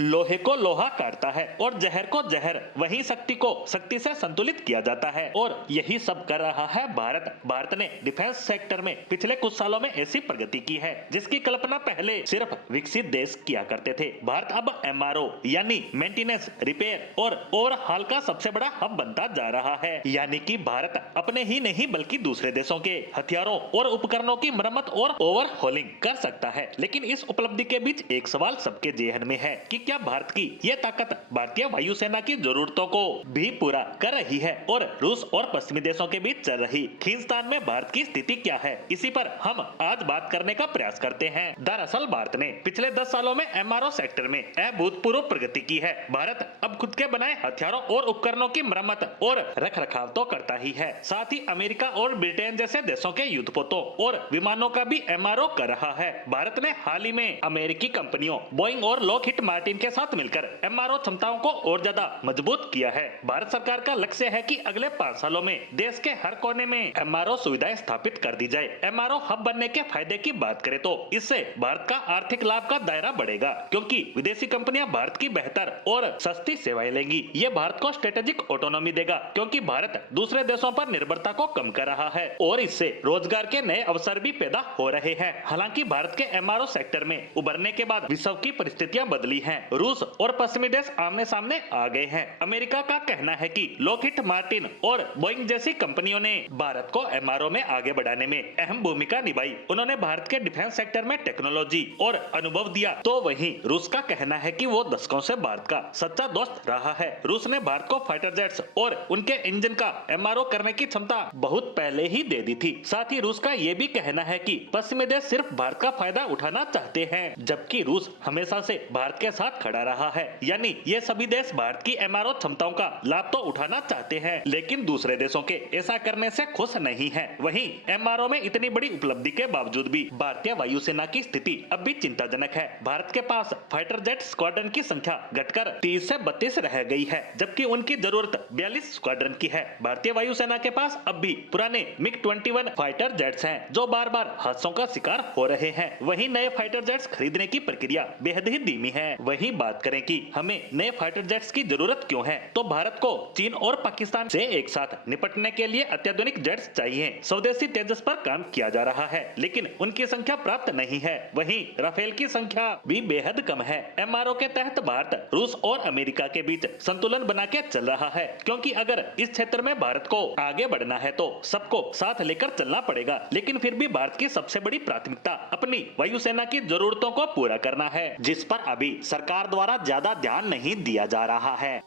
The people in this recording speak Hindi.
लोहे को लोहा काटता है और जहर को जहर, वहीं शक्ति को शक्ति से संतुलित किया जाता है और यही सब कर रहा है भारत। भारत ने डिफेंस सेक्टर में पिछले कुछ सालों में ऐसी प्रगति की है जिसकी कल्पना पहले सिर्फ विकसित देश किया करते थे। भारत अब एमआरओ यानी मेंटेनेंस, रिपेयर और ओवरहॉल का सबसे बड़ा हब बनता जा रहा है। यानी कि भारत अपने ही नहीं बल्कि दूसरे देशों के हथियारों और उपकरणों की मरम्मत और ओवरहॉलिंग कर सकता है। लेकिन इस उपलब्धि के बीच एक सवाल सबके जेहन में है कि क्या भारत की यह ताकत भारतीय वायुसेना की जरूरतों को भी पूरा कर रही है और रूस और पश्चिमी देशों के बीच चल रही खींचतान में भारत की स्थिति क्या है, इसी पर हम आज बात करने का प्रयास करते हैं। दरअसल भारत ने पिछले 10 सालों में एमआरओ सेक्टर में अभूतपूर्व प्रगति की है। भारत अब खुद के बनाए हथियारों और उपकरणों की मरम्मत और रख रखाव तो करता ही है, साथ ही अमेरिका और ब्रिटेन जैसे देशों के युद्धपोतों और विमानों का भी एमआरओ कर रहा है। भारत ने हाल ही में अमेरिकी कंपनियों बोइंग और लॉकहीड मार्टिन के साथ मिलकर एमआरओ क्षमताओं को और ज्यादा मजबूत किया है। भारत सरकार का लक्ष्य है कि अगले 5 सालों में देश के हर कोने में एमआरओ सुविधाएं स्थापित कर दी जाए। एमआरओ हब बनने के फायदे की बात करें तो इससे भारत का आर्थिक लाभ का दायरा बढ़ेगा, क्योंकि विदेशी कंपनियां भारत की बेहतर और सस्ती सेवाएं लेंगी। ये भारत को स्ट्रेटेजिक ऑटोनॉमी देगा, क्योंकि भारत दूसरे देशों पर निर्भरता को कम कर रहा है और इससे रोजगार के नए अवसर भी पैदा हो रहे हैं। हालांकि भारत के एमआरओ सेक्टर में उभरने के बाद विश्व की परिस्थितियां बदली हैं। रूस और पश्चिमी देश आमने सामने आ गए हैं। अमेरिका का कहना है कि लॉकहीड मार्टिन और बोइंग जैसी कंपनियों ने भारत को एमआरओ में आगे बढ़ाने में अहम भूमिका निभाई। उन्होंने भारत के डिफेंस सेक्टर में टेक्नोलॉजी और अनुभव दिया, तो वहीं रूस का कहना है कि वो दशकों से भारत का सच्चा दोस्त रहा है। रूस ने भारत को फाइटर जेट्स और उनके इंजन का एमआरओ करने की क्षमता बहुत पहले ही दे दी थी। साथ ही रूस का ये भी कहना है कि पश्चिमी देश सिर्फ भारत का फायदा उठाना चाहते हैं, जबकि रूस हमेशा से भारत के साथ खड़ा रहा है। यानी ये सभी देश भारत की एमआरओ क्षमताओं का लाभ तो उठाना चाहते हैं, लेकिन दूसरे देशों के ऐसा करने से खुश नहीं है। वहीं एमआरओ में इतनी बड़ी उपलब्धि के बावजूद भी भारतीय वायुसेना की स्थिति अब भी चिंताजनक है। भारत के पास फाइटर जेट स्क्वाड्रन की संख्या घटकर 30 से 32 रह गई है, जबकि उनकी जरूरत 42 स्क्वाड्रन की है। भारतीय वायुसेना के पास अब भी पुराने मिग-21 फाइटर जेट्स हैं, जो बार बार हादसों का शिकार हो रहे हैं। वहीं नए फाइटर जेट्स खरीदने की प्रक्रिया बेहद ही धीमी है। वहीं बात करें कि हमें नए फाइटर जेट्स की जरूरत क्यों है, तो भारत को चीन और पाकिस्तान से एक साथ निपटने के लिए अत्याधुनिक जेट्स चाहिए। स्वदेशी तेजस पर काम किया जा रहा है, लेकिन उनकी संख्या प्राप्त नहीं है। वहीं राफेल की संख्या भी बेहद कम है। एमआरओ के तहत भारत रूस और अमेरिका के बीच संतुलन बना के चल रहा है, क्योंकि अगर इस क्षेत्र में भारत को आगे बढ़ना है तो सबको साथ लेकर चलना पड़ेगा। लेकिन फिर भी भारत की सबसे बड़ी प्राथमिकता अपनी वायुसेना की जरूरतों को पूरा करना है, जिस पर अभी सरकार द्वारा ज्यादा ध्यान नहीं दिया जा रहा है।